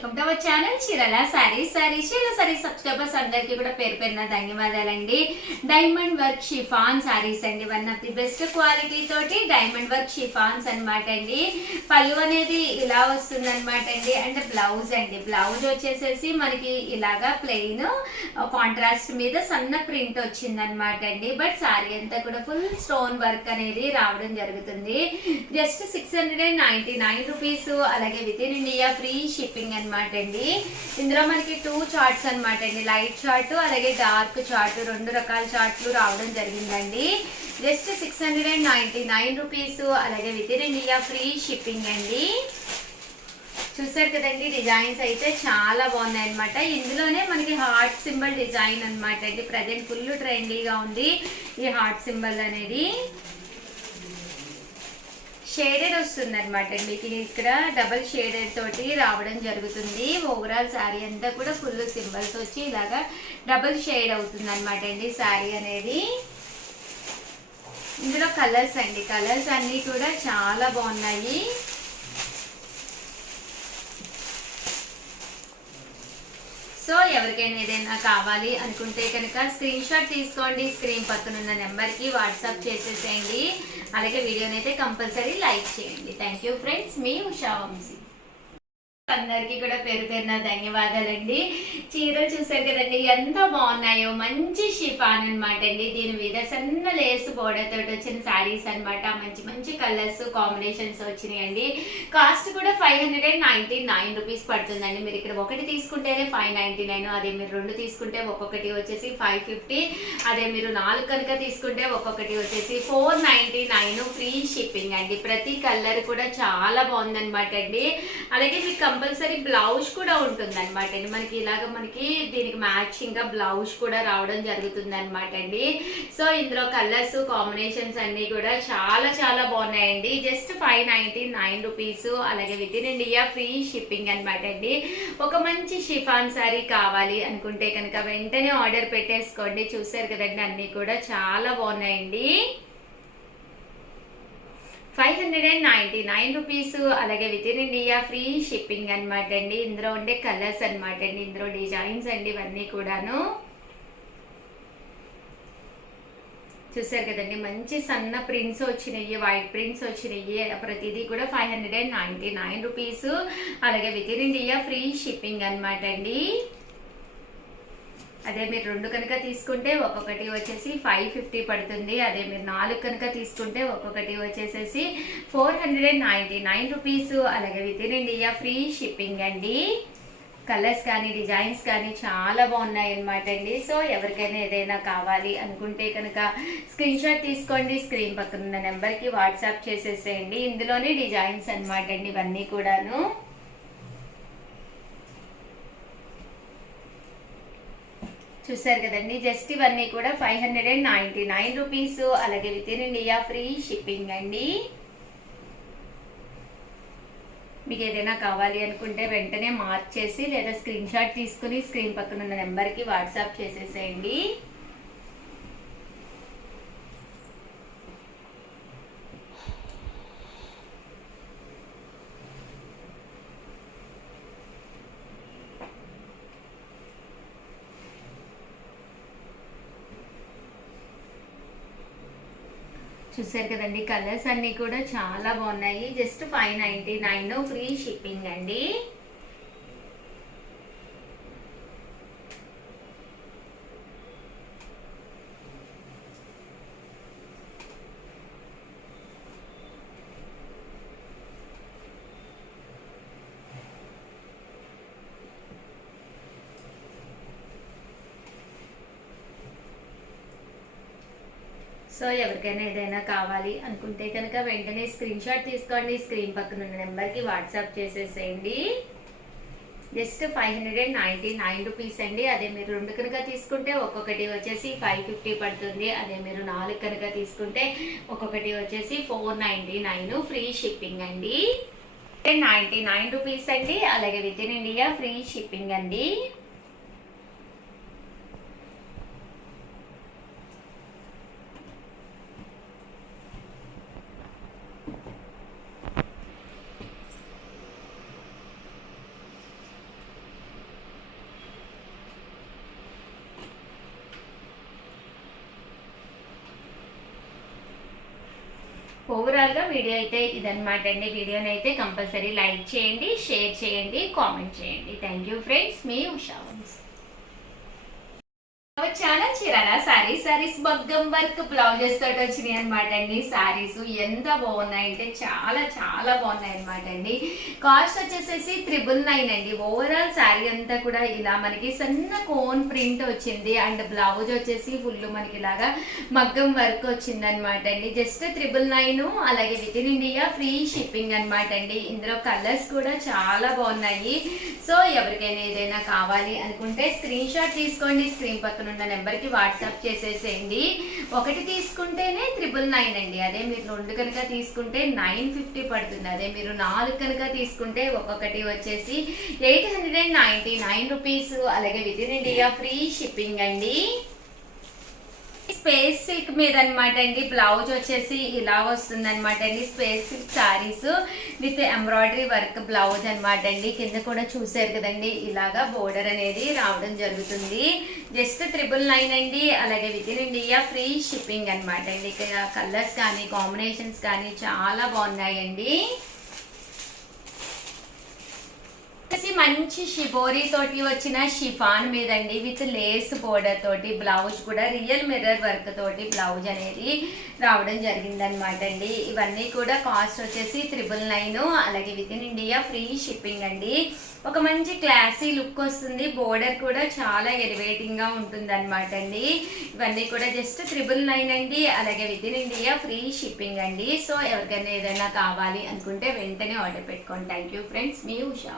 Welcome to our channel చీరల సారీస్ సారీ చీరల sari subscribers అందరికీ కూడా పేరు పేరున ధన్యవాదాలండి. డైమండ్ వర్క్ షిఫాన్ సారీస్ అండి. One of the best quality తోటి డైమండ్ వర్క్ షిఫాన్స్ అన్నమాట అండి. పళ్ళు అనేది ఇలా వస్తుంది అనమాట అండి. అండ్ బ్లౌజ్ అండి. బ్లౌజ్ వచ్చేసేసి మనకి ఇలాగా ప్లెయిన్ కాంట్రాస్ట్ మీద సన్న ప్రింట్ వచ్చింది అనమాట అండి. బట్ సారీ అంతా కూడా ఫుల్ స్టోన్ వర్క్ అనేది రావడం జరుగుతుంది. Just six hundred and ninety nine rupees అలాగే within India free shipping అనమాట అండి. ఇందులో మనకి టూ చార్ట్స్ అనమాట అండి. లైట్ చార్ట్ అలాగే డార్క్ చార్ట్ రెండు రకాల చార్ట్లు రావడం జరిగిందండి. Just six hundred and nine rupees అలాగే within India free shipping అండి. చూసారు కదండి డిజైన్స్ అయితే చాలా బాగున్నాయి అనమాట ఇందులోనే మనకి హార్ట్ సింబల్ డిజైన్ అన్నమాట అండి. ప్రజెంట్ ఫుల్ ట్రెండీగా ఉంది ఈ హార్ట్ సింబల్ అనేది. షేడెడ్ వస్తుంది అనమాట మీకు ఇక్కడ డబల్ షేడెడ్ తోటి రావడం జరుగుతుంది. ఓవరాల్ శారీ అంతా కూడా ఫుల్ సింబల్స్ వచ్చి ఇలాగా డబుల్ షేడ్ అవుతుంది అనమాట అండి శారీ అనేది. ఇందులో కలర్స్ అండి. కలర్స్ అన్నీ కూడా చాలా బాగున్నాయి. సో ఎవరికైనా ఏదైనా కావాలి అనుకుంటే కనుక స్క్రీన్ షాట్ తీసుకోండి. స్క్రీన్ పక్కన ఉన్న నెంబర్కి వాట్సాప్ చేసేసేయండి. అలాగే వీడియోనైతే కంపల్సరీ లైక్ చేయండి. థ్యాంక్ యూ ఫ్రెండ్స్ మీ ఉషా వంశీ. అందరికీ కూడా పేరు పేరున ధన్యవాదాలండి. చీరలు చూసారు కదండి ఎంత బాగున్నాయో. మంచి షిఫాన్ అనమాట అండి. దీని మీద సన్న లేసు బోర్డర్ వచ్చిన శారీస్ అన్నమాట. మంచి మంచి కలర్స్ కాంబినేషన్స్ వచ్చినాయండి. కాస్ట్ కూడా five hundred and ninety nine rupees పడుతుందండి. మీరు ఇక్కడ ఒకటి తీసుకుంటేనే ఫైవ్ నైన్టీ నైన్ అదే మీరు రెండు తీసుకుంటే ఒక్కొక్కటి వచ్చేసి ఫైవ్ ఫిఫ్టీ అదే మీరు నాలుగు కనుక తీసుకుంటే ఒక్కొక్కటి వచ్చేసి four ninety nine free shipping అండి. ప్రతి కలర్ కూడా చాలా బాగుందనమాట అండి. అలాగే మీకు కంపల్సరీ బ్లౌజ్ కూడా ఉంటుంది అనమాట అండి. మనకి ఇలాగ మనకి దీనికి మ్యాచింగ్గా బ్లౌజ్ కూడా రావడం జరుగుతుంది అనమాట అండి. సో ఇందులో కలర్స్ కాంబినేషన్స్ అన్ని కూడా చాలా చాలా బాగున్నాయండి. Just five ninety nine rupees అలాగే within India free shipping అనమాట అండి. ఒక మంచి షిఫాన్ సారీ కావాలి అనుకుంటే కనుక వెంటనే ఆర్డర్ పెట్టేసుకోండి. చూసారు కదండి అన్ని కూడా చాలా బాగున్నాయండి. Five hundred and ninety nine rupees అలాగే within India free shipping అనమాట అండి. ఇందులో ఉండే కలర్స్ అనమాట అండి. ఇందులో డిజైన్స్ అండి ఇవన్నీ కూడాను. చూసారు కదండి మంచి సన్న ప్రింట్స్ వచ్చినాయి వైట్ ప్రింట్స్ వచ్చినాయి. ప్రతిదీ కూడా five hundred and ninety nine rupees. అలాగే within India free shipping అనమాట అండి. అదే మీరు రెండు కనుక తీసుకుంటే ఒక్కొక్కటి వచ్చేసి ఫైవ్ ఫిఫ్టీ పడుతుంది. అదే మీరు నాలుగు కనుక తీసుకుంటే ఒక్కొక్కటి వచ్చేసేసి four hundred and ninety nine rupees అలాగే within India free shipping అండి. కలర్స్ కానీ డిజైన్స్ కానీ చాలా బాగున్నాయి అనమాట అండి. సో ఎవరికైనా ఏదైనా కావాలి అనుకుంటే కనుక స్క్రీన్ షాట్ తీసుకోండి. స్క్రీన్ పక్కన ఉన్న నెంబర్కి వాట్సాప్ చేసేసేయండి. ఇందులోనే డిజైన్స్ అనమాట అండి ఇవన్నీ కూడాను. చూసారు కదండి. జస్ట్ ఇవన్నీ కూడా five hundred and ninety nine rupees అలాగే within India free shipping అండి. మీకు ఏదైనా కావాలి అనుకుంటే వెంటనే మార్క్ చేసి లేదా స్క్రీన్ షాట్ తీసుకుని స్క్రీన్ పక్కన ఉన్న నెంబర్కి వాట్సాప్ చేసేసేయండి. చూసారు కదండి కలర్స్ అన్నీ కూడా చాలా బాగున్నాయి. Just five ninety nine free shipping అండి. సో ఎవరికైనా ఏదైనా కావాలి అనుకుంటే కనుక వెంటనే స్క్రీన్ షాట్ తీసుకోండి. స్క్రీన్ పక్కన ఉన్న నెంబర్కి వాట్సాప్ చేసేసేయండి. Just five hundred and ninety nine rupees అండి. అదే మీరు రెండు కనుక తీసుకుంటే ఒక్కొక్కటి వచ్చేసి ఫైవ్ ఫిఫ్టీ పడుతుంది. అదే మీరు నాలుగు కనుక తీసుకుంటే ఒక్కొక్కటి వచ్చేసి four ninety nine free shipping అండి. నైంటీ నైన్ రూపీస్ అండి. అలాగే within India free shipping అండి. ఓవరాల్గా వీడియో అయితే ఇదన్నమాట అండి. వీడియోని అయితే కంపల్సరీ లైక్ చేయండి షేర్ చేయండి కామెంట్ చేయండి. థ్యాంక్ యూ ఫ్రెండ్స్ మీ ఉషా వన్స్ చాలా చీరాల? సారీ సారీస్ బగ్గం వర్క్ బ్లౌజెస్ తోటి వచ్చినాయి అనమాట అండి. సారీస్ ఎంత బాగున్నాయి అంటే చాలా చాలా బాగున్నాయి అనమాట అండి. కాస్ట్ వచ్చేసేసి త్రిబుల్ నైన్ అండి. ఓవరాల్ సారీ అంతా కూడా ఇలా మనకి సన్న కోన్ ప్రింట్ వచ్చింది. అండ్ బ్లౌజ్ వచ్చేసి ఫుల్ మనకి ఇలాగా మగ్గం వర్క్ వచ్చింది అనమాట అండి. జస్ట్ త్రిబుల్ నైన్ అలాగే within India free shipping అనమాట అండి. ఇందులో కలర్స్ కూడా చాలా బాగున్నాయి. సో ఎవరికైనా ఏదైనా కావాలి అనుకుంటే స్క్రీన్ షాట్ తీసుకోండి. స్క్రీన్ పక్కన ఉన్న నెంబర్కి వాట్సాప్ చేసేసేయండి. ఒకటి తీసుకుంటేనే త్రిబుల్ నైన్ అండి. అదే మీరు రెండు కనుక తీసుకుంటే నైన్ ఫిఫ్టీ పడుతుంది. అదే మీరు నాలుగు కనుక తీసుకుంటే ఒక్కొక్కటి వచ్చేసి eight hundred and ninety nine rupees. అలాగే within India free shipping అండి. స్పేస్ సిల్క్ మీద అనమాట అండి. బ్లౌజ్ వచ్చేసి ఇలా వస్తుంది అనమాట అండి. Space silk saris with embroidery work blouse అనమాట అండి. కింద కూడా చూసారు కదండి. ఇలాగా బోర్డర్ అనేది రావడం జరుగుతుంది. జస్ట్ త్రిబుల్ నైన్ అండి. అలాగే within India free shipping అనమాట అండి. ఇక్కడ కలర్స్ కానీ కాంబినేషన్స్ కానీ చాలా బాగున్నాయండి. వచ్చేసి మంచి షిబోరీ తోటి వచ్చిన షిఫాన్ మీద అండి విత్ లేస్ బోర్డర్ తోటి బ్లౌజ్ కూడా రియల్ మిర్రర్ వర్క్ తోటి బ్లౌజ్ అనేది రావడం జరిగింది అనమాట అండి. ఇవన్నీ కూడా కాస్ట్ వచ్చేసి త్రిబుల్ నైన్ అలాగే within India free shipping అండి. ఒక మంచి క్లాసీ లుక్ వస్తుంది. బోర్డర్ కూడా చాలా ఎరివేటింగ్గా ఉంటుంది అనమాట అండి. ఇవన్నీ కూడా జస్ట్ త్రిబుల్ నైన్ అండి. అలాగే within India free shipping అండి. సో ఎవరికైనా ఏదైనా కావాలి అనుకుంటే వెంటనే ఆర్డర్ పెట్టుకోండి. Thank you friends. Me Usha